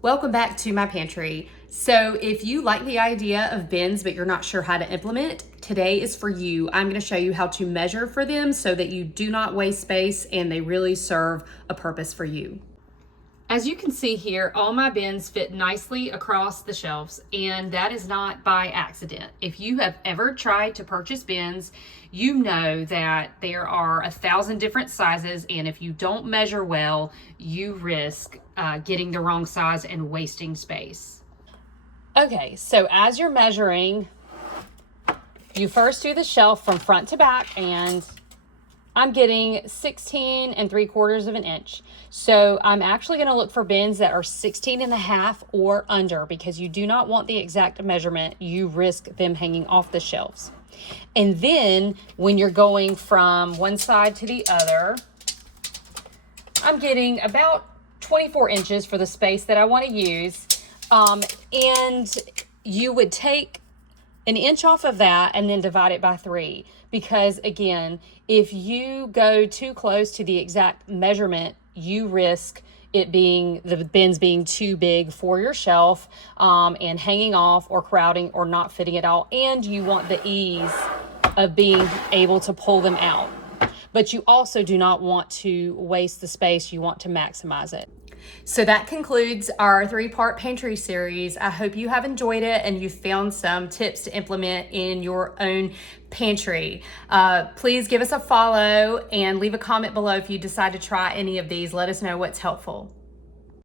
Welcome back to my pantry. So if you like the idea of bins but you're not sure how to implement, today is for you. I'm going to show you how to measure for them so that you do not waste space and they really serve a purpose for you. As you can see here, all my bins fit nicely across the shelves, and that is not by accident. If you have ever tried to purchase bins, you know that there are 1,000 different sizes, and if you don't measure well, you risk getting the wrong size and wasting space. Okay, so as you're measuring, you first do the shelf from front to back, and I'm getting 16 3/4 of an inch. So I'm actually going to look for bins that are 16 1/2 or under, because you do not want the exact measurement. You risk them hanging off the shelves. And then when you're going from one side to the other, I'm getting about 24 inches for the space that I want to use. And you would take an inch off of that and then divide it by 3, because again, if you go too close to the exact measurement, you risk it being the bins being too big for your shelf and hanging off or crowding or not fitting at all. And you want the ease of being able to pull them out, but you also do not want to waste the space. You want to maximize it. So that concludes our 3-part pantry series. I hope you have enjoyed it and you found some tips to implement in your own pantry. Please give us a follow and leave a comment below if you decide to try any of these. Let us know what's helpful.